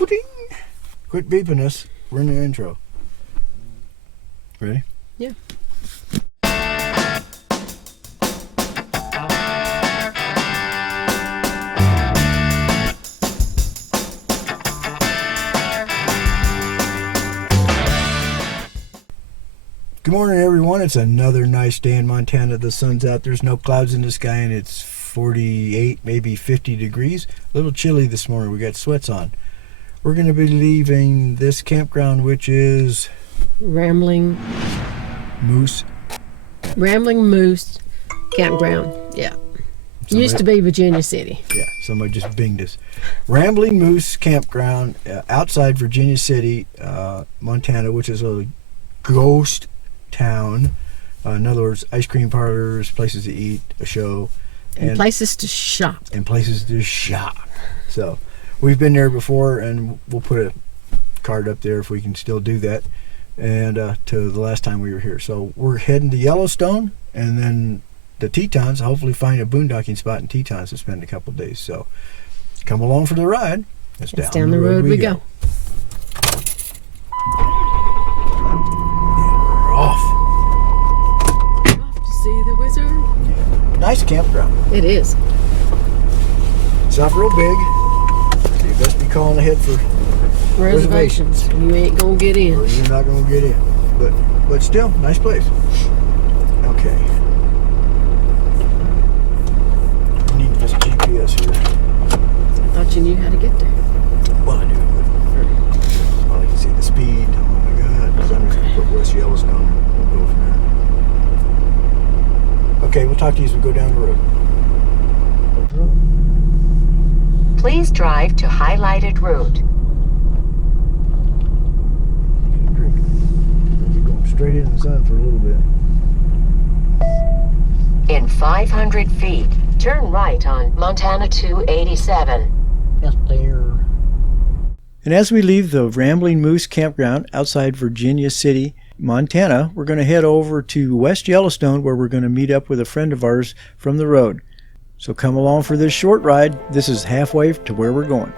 Ba-ding. Quit beeping us. We're in the intro. Ready? Yeah. Good morning, everyone. It's another nice day in Montana. The sun's out. There's no clouds in the sky, and it's 48, maybe 50 degrees. A little chilly this morning. We got sweats on. We're going to be leaving this campground, which is Rambling Moose Campground. Yeah. Used to be Virginia City. Yeah, somebody just binged us. Rambling Moose Campground outside Virginia City, Montana, which is a ghost town. In other words, ice cream parlors, places to eat, a show, And places to shop. So we've been there before, and we'll put a card up there if we can still do that, and to the last time we were here. So we're heading to Yellowstone and then the Tetons, hopefully find a boondocking spot in Tetons to spend a couple days. So come along for the ride. It's down the road we go. Off to see the wizard. Yeah. Nice campground. It is. It's not real big, so you best be calling ahead for Reservations. You ain't gonna get in. Or you're not gonna get in. But still, nice place. Okay. I need this GPS here. I thought you knew how to get there. Well, I do. Well, I can see the speed. Oh my God. I'm just gonna put West Yellowstone. We'll go from there. Okay, we'll talk to you as we go down the road. Please drive to highlighted route. Get a drink. We'll be going straight into the sun for a little bit. In 500 feet, turn right on Montana 287. Yes, there. And as we leave the Rambling Moose Campground outside Virginia City, Montana, we're going to head over to West Yellowstone, where we're going to meet up with a friend of ours from the road. So come along for this short ride. This is halfway to where we're going.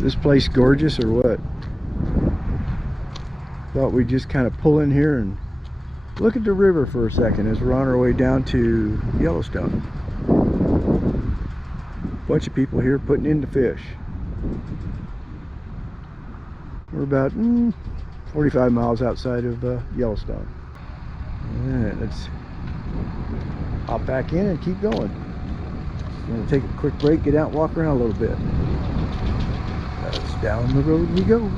This place gorgeous or what? Thought we'd just kind of pull in here and look at the river for a second as we're on our way down to Yellowstone. Bunch of people here putting in the fish. We're about 45 miles outside of Yellowstone. Alright, let's hop back in and keep going. I'm going to take a quick break, get out and walk around a little bit. That's down the road we go.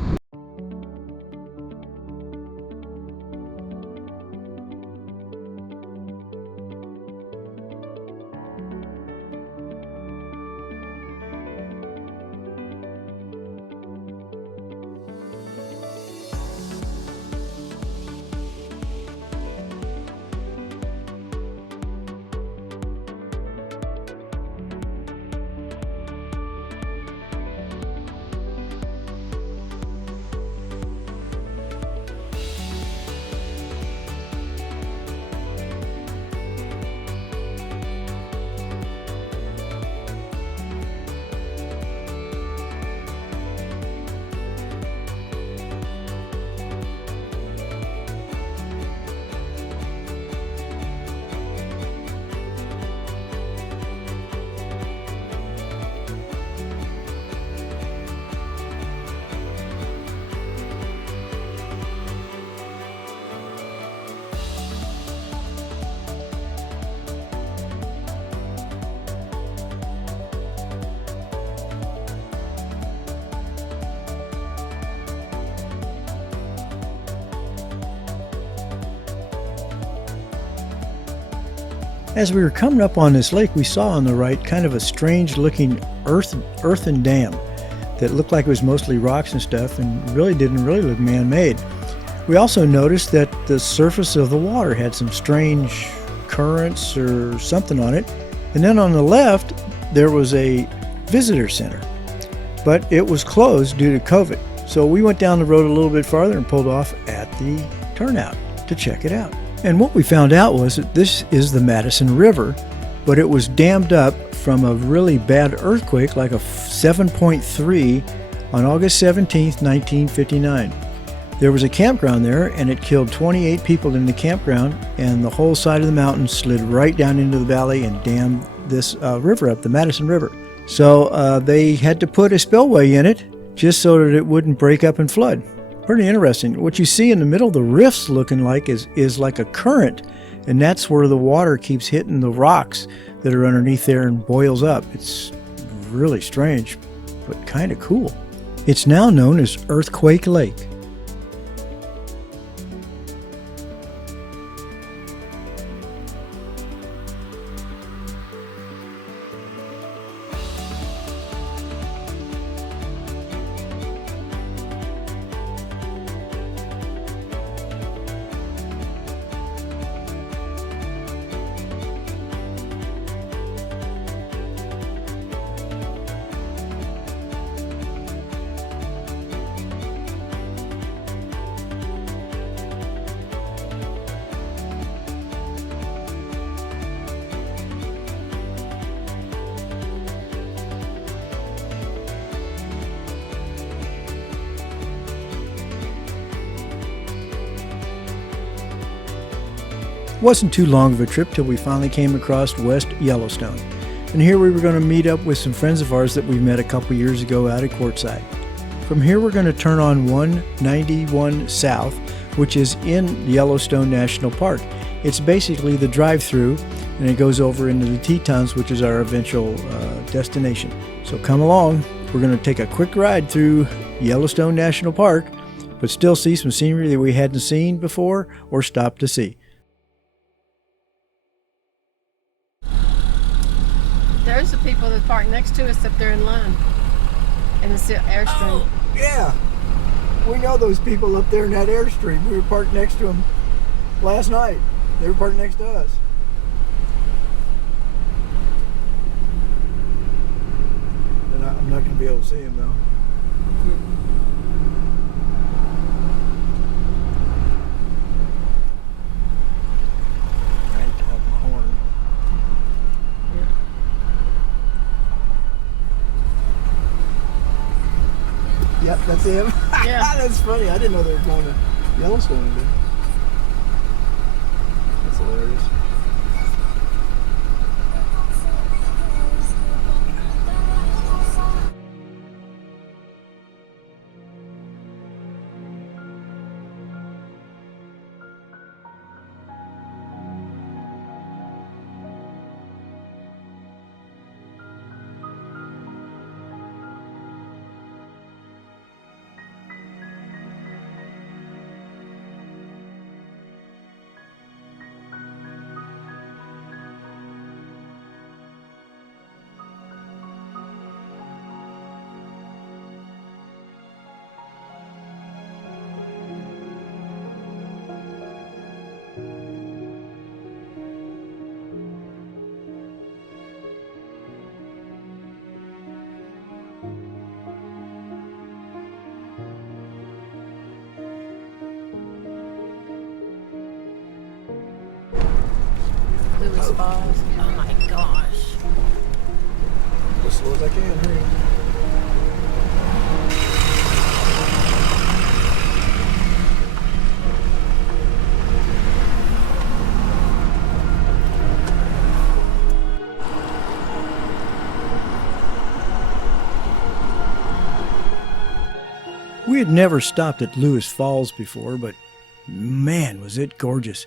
As we were coming up on this lake, we saw on the right kind of a strange looking earthen dam that looked like it was mostly rocks and stuff and really didn't look man-made. We also noticed that the surface of the water had some strange currents or something on it. And then on the left, there was a visitor center, but it was closed due to COVID. So we went down the road a little bit farther and pulled off at the turnout to check it out. And what we found out was that this is the Madison River, but it was dammed up from a really bad earthquake, like a 7.3 on August 17th, 1959. There was a campground there, and it killed 28 people in the campground, and the whole side of the mountain slid right down into the valley and dammed this river up, the Madison River. So they had to put a spillway in it just so that it wouldn't break up and flood. Pretty interesting. What you see in the middle of the rifts looking like is like a current, and that's where the water keeps hitting the rocks that are underneath there and boils up. It's really strange, but kind of cool. It's now known as Earthquake Lake. Wasn't too long of a trip till we finally came across West Yellowstone. And here we were going to meet up with some friends of ours that we met a couple years ago out at Quartzsite. From here we're going to turn on 191 South, which is in Yellowstone National Park. It's basically the drive-through, and it goes over into the Tetons, which is our eventual destination. So come along. We're going to take a quick ride through Yellowstone National Park, but still see some scenery that we hadn't seen before or stopped to see. There's the people that park next to us up there in line. And it's the Airstream. Oh, yeah. We know those people up there in that Airstream. We were parked next to them last night. They were parked next to us. And I'm not going to be able to see them, though. I hate to have my horn. Yep, that's him. Yeah. That's funny. I didn't know they were going to Yellowstone again. That's hilarious. Lewis Falls. Oh my gosh. As slow as I can, hurry. We had never stopped at Lewis Falls before, but man, was it gorgeous.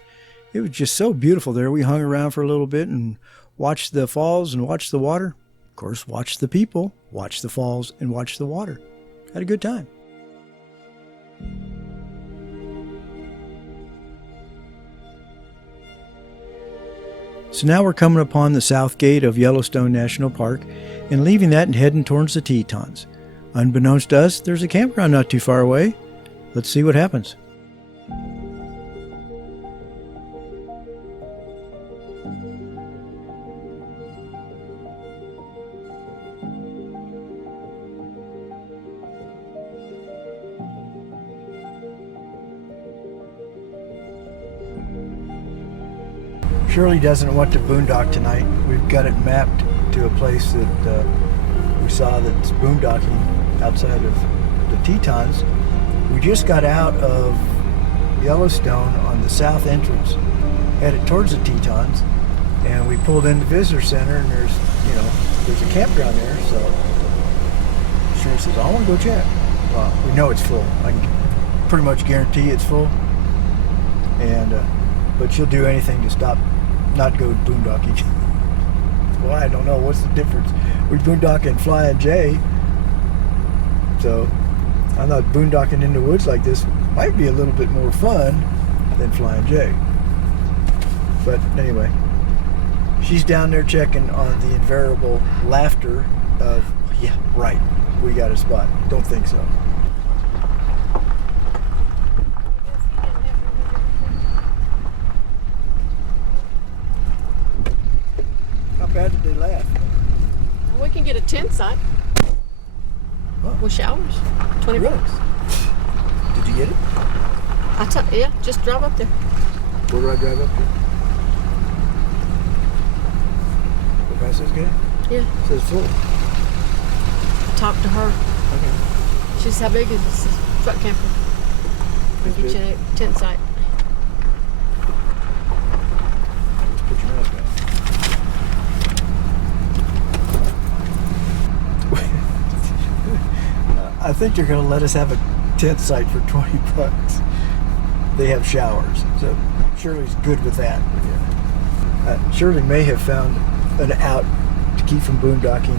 It was just so beautiful there. We hung around for a little bit and watched the falls and watched the water. Of course, watched the people, watched the falls, and watched the water. Had a good time. So now we're coming upon the south gate of Yellowstone National Park and leaving that and heading towards the Tetons. Unbeknownst to us, there's a campground not too far away. Let's see what happens. Shirley doesn't want to boondock tonight. We've got it mapped to a place that we saw that's boondocking outside of the Tetons. We just got out of Yellowstone on the south entrance, headed towards the Tetons, and we pulled in the visitor center, and there's a campground there. So Shirley says, "I want to go check." Well, we know it's full. I can pretty much guarantee it's full, and but she'll do anything to not go boondocking. Well, I don't know. What's the difference? We boondock and Flying J. So I thought boondocking in the woods like this might be a little bit more fun than Flying J. But anyway, she's down there checking on the invariable laughter of, yeah, right, we got a spot. Don't think so. How bad did they laugh? We can get a tent site with showers. 20 Really? bucks. Did you get it? Yeah, just drive up there. Where do I drive up here? What past this guy? Yeah, It says full. talk to her. Okay. She says, how big is this truck camper? We'll It's get you big. a tent site. Just put your mask on. I think they're going to let us have a tent site for 20 bucks. They have showers, so Shirley's good with that. Shirley may have found an out to keep from boondocking.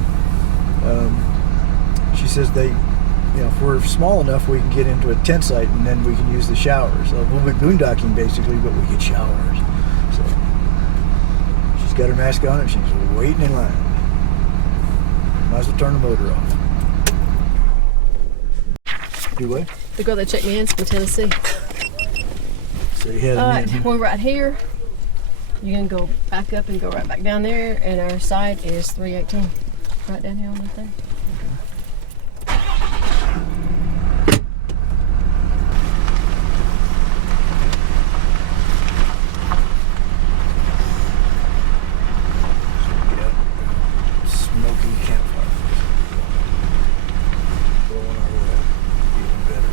She says if we're small enough, we can get into a tent site and then we can use the showers. So we'll be boondocking basically, but we get showers. So she's got her mask on and she's waiting in line. Might as well turn the motor off. Do what? The girl that checked me in from Tennessee. So you had We're right here. You're gonna go back up and go right back down there, and our site is 318. Right down here on the thing. Smoking campfire. Blowing our way. Even better.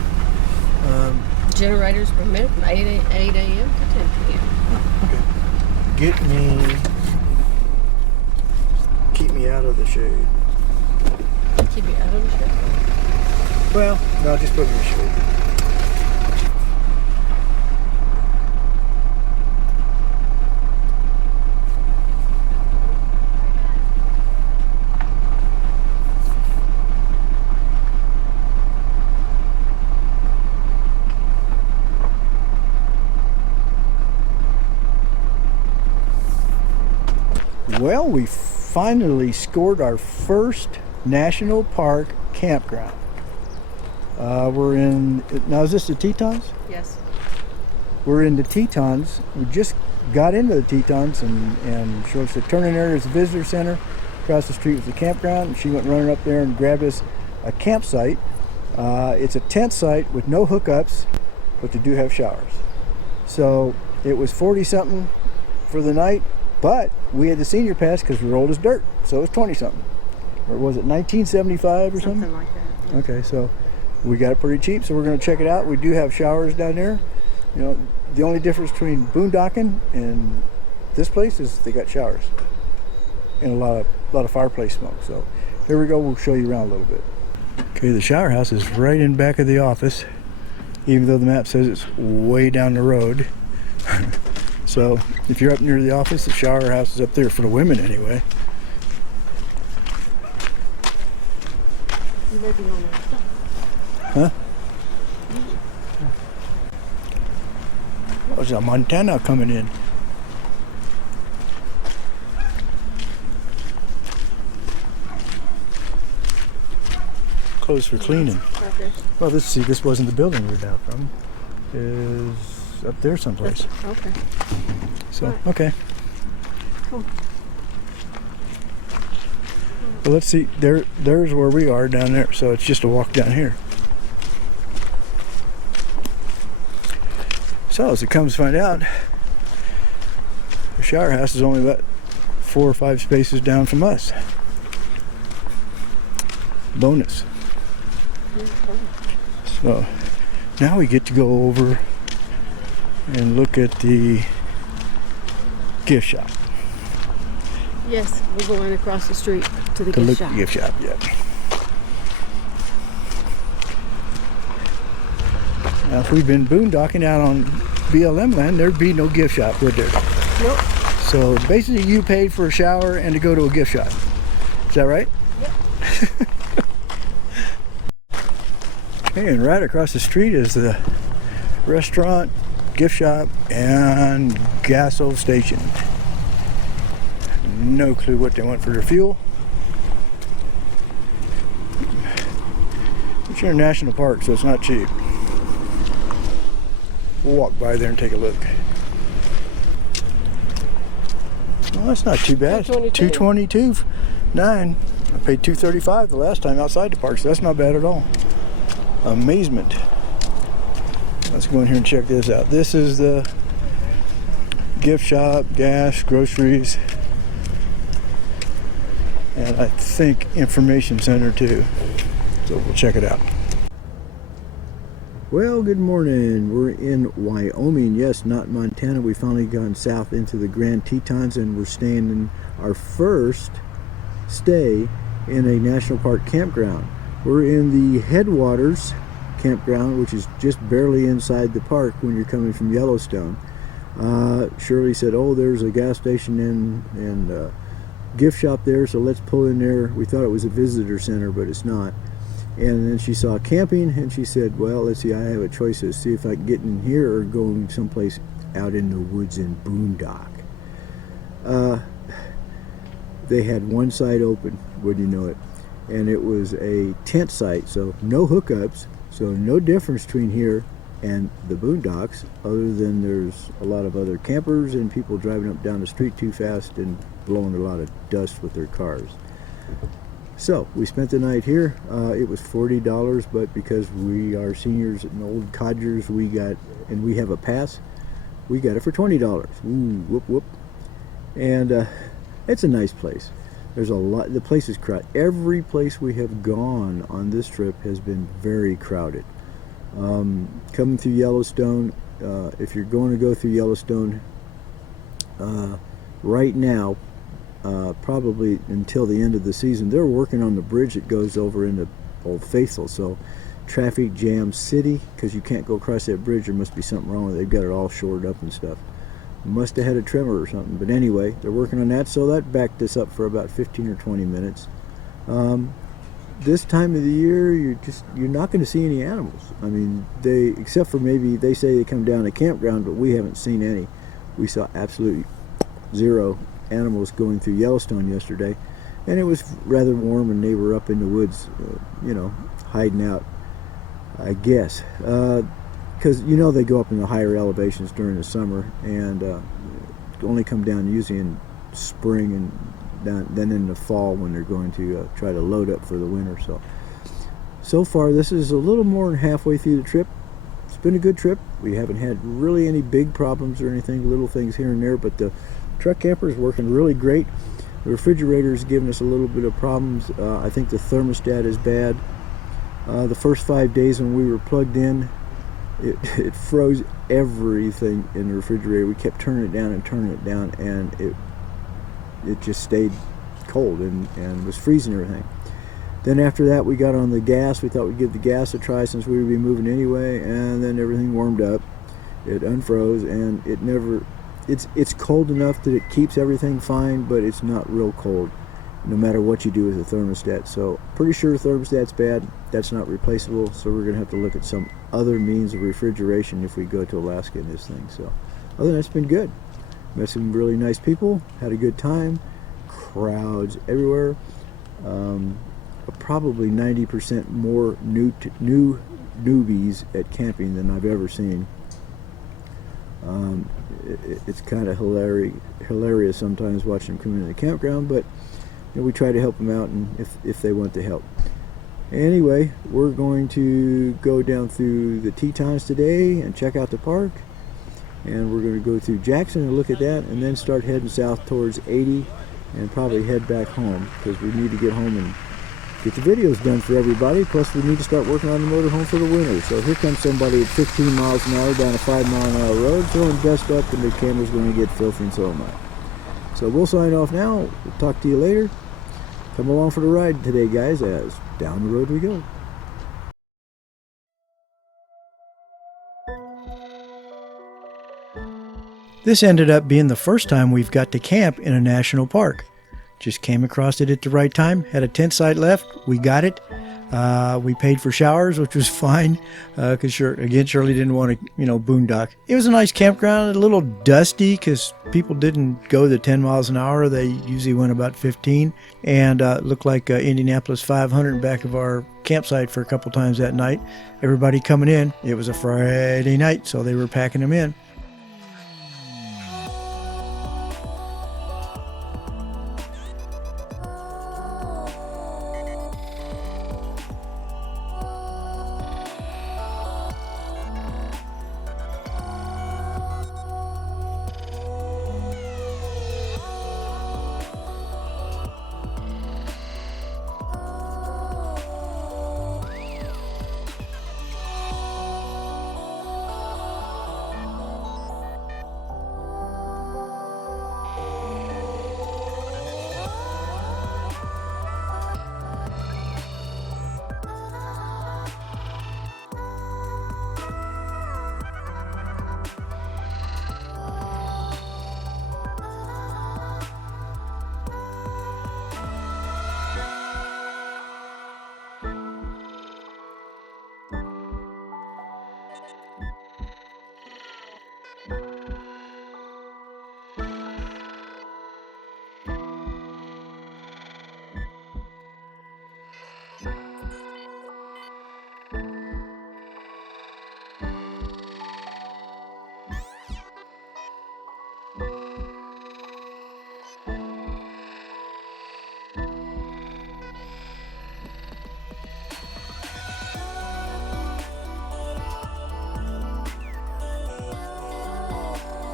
Generators per minute from 8 a.m. to 10 p.m. Okay. Keep me out of the shade. Keep you out of the shade. Well, no, just put me in the shade. Well, we finally scored our first national park campground. We're in, now is this the Tetons? Yes. We're in the Tetons. We just got into the Tetons and Shirley said, turn in there, there's a visitor center. Across the street was the campground, and she went running up there and grabbed us a campsite. It's a tent site with no hookups, but they do have showers. So it was 40 something for the night. But we had the senior pass because we were old as dirt, so it was 20 something. Or was it 1975 or something? Something like that. Yeah. Okay, so we got it pretty cheap, so we're going to check it out. We do have showers down there. The only difference between boondocking and this place is they got showers and a lot of fireplace smoke. So here we go. We'll show you around a little bit. Okay, the shower house is right in back of the office, even though the map says it's way down the road. So if you're up near the office, the shower house is up there for the women anyway. You may be on that stuff. Huh? There's a Montana coming in. closed for cleaning. Okay. Well, this wasn't the building we were down from. Is up there someplace. Okay. So, Alright. okay. Cool. Well, let's see. There's where we are down there. So it's just a walk down here. So as it comes to find out, the shower house is only about 4 or 5 spaces down from us. Bonus. So now we get to go over and look at the gift shop. Yes, we're going across the street to the To gift look shop. at the gift shop, yeah. Now if we'd been boondocking out on BLM land, there'd be no gift shop, would there? Nope. So basically you paid for a shower and to go to a gift shop. Is that right? Yep. Okay, and right across the street is the restaurant, gift shop, and gaso station. No clue what they want for their fuel. It's in a national park, so it's not cheap. We'll walk by there and take a look. Well, that's not too bad. $222.9. I paid $235 the last time outside the park, so that's not bad at all. Amazement. Let's go in here and check this out. This is the gift shop, gas, groceries, and I think information center too. So we'll check it out. Well, good morning. We're in Wyoming. Yes, not Montana. We finally gone south into the Grand Tetons, and we're staying in our first stay in a national park campground. We're in the Headwaters Campground, which is just barely inside the park when you're coming from Yellowstone. Shirley said, oh, there's a gas station and gift shop there, so let's pull in there. We thought it was a visitor center, but it's not. And then she saw camping, and she said, well, let's see, I have a choice to see if I can get in here or go someplace out in the woods and boondock. They had one site open, wouldn't you know it, and it was a tent site, so no hookups, so no difference between here and the boondocks, other than there's a lot of other campers and people driving up down the street too fast and blowing a lot of dust with their cars. So we spent the night here. It was $40, but because we are seniors and old codgers, we have a pass, we got it for $20. Ooh, whoop whoop. And it's a nice place. There's a lot. The place is crowded. Every place we have gone on this trip has been very crowded. Coming through Yellowstone, if you're going to go through Yellowstone right now, probably until the end of the season, they're working on the bridge that goes over into Old Faithful, so traffic jam city, because you can't go across that bridge. There must be something wrong with it. They've got it all shored up and stuff. Must have had a tremor or something, but anyway, they're working on that, so that backed us up for about 15 or 20 minutes. This time of the year, you're not going to see any animals. I mean, except for maybe they say they come down a campground, but we haven't seen any. We saw absolutely zero animals going through Yellowstone yesterday, and it was rather warm, and they were up in the woods, hiding out, I guess, because they go up in the higher elevations during the summer, and only come down usually in spring and then in the fall when they're going to try to load up for the winter. So far this is a little more than halfway through the trip. It's been a good trip. We haven't had really any big problems or anything, little things here and there, but the truck camper is working really great. The refrigerator is giving us a little bit of problems. I think the thermostat is bad. The first 5 days when we were plugged in, it froze everything in the refrigerator. We kept turning it down, and it just stayed cold and was freezing everything. Then after that, we got on the gas. We thought we'd give the gas a try since we would be moving anyway, and then everything warmed up. It unfroze, and it never... It's cold enough that it keeps everything fine, but it's not real cold, no matter what you do with the thermostat. So pretty sure the thermostat's bad. That's not replaceable, so we're gonna have to look at some other means of refrigeration if we go to Alaska in this thing. So other than that, it's been good. Met some really nice people, had a good time, crowds everywhere. probably 90% more newbies at camping than I've ever seen. It's kind of hilarious sometimes watching them come into the campground, but you know, we try to help them out, and if they want the help. Anyway, we're going to go down through the Tetons today and check out the park, and we're going to go through Jackson and look at that, and then start heading south towards 80 and probably head back home, because we need to get home and get the videos done for everybody. Plus we need to start working on the motorhome for the winter. So here comes somebody at 15 miles an hour down a 5-mile-an-hour road, throwing dust up, and the camera's going to get filthy, and so am I. So we'll sign off now. We'll talk to you later. Come along for the ride today, guys, as down the road we go. This ended up being the first time we've got to camp in a national park. Just came across it at the right time. Had a tent site left. We got it. We paid for showers, which was fine, because Shirley didn't want to, boondock. It was a nice campground, a little dusty because people didn't go the 10 miles an hour. They usually went about 15, and looked like Indianapolis 500 in back of our campsite for a couple times that night. Everybody coming in. It was a Friday night, so they were packing them in.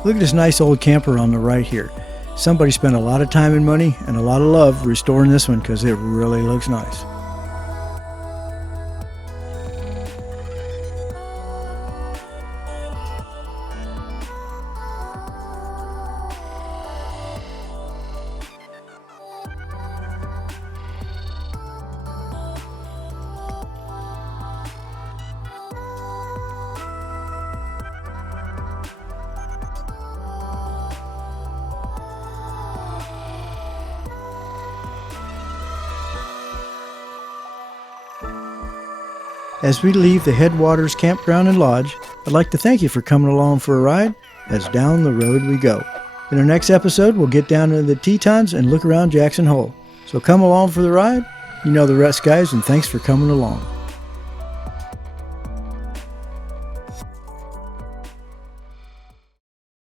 Look at this nice old camper on the right here. Somebody spent a lot of time and money and a lot of love restoring this one because it really looks nice. As we leave the Headwaters Campground and Lodge, I'd like to thank you for coming along for a ride as down the road we go. In our next episode, we'll get down into the Tetons and look around Jackson Hole. So come along for the ride. You know the rest, guys, and thanks for coming along.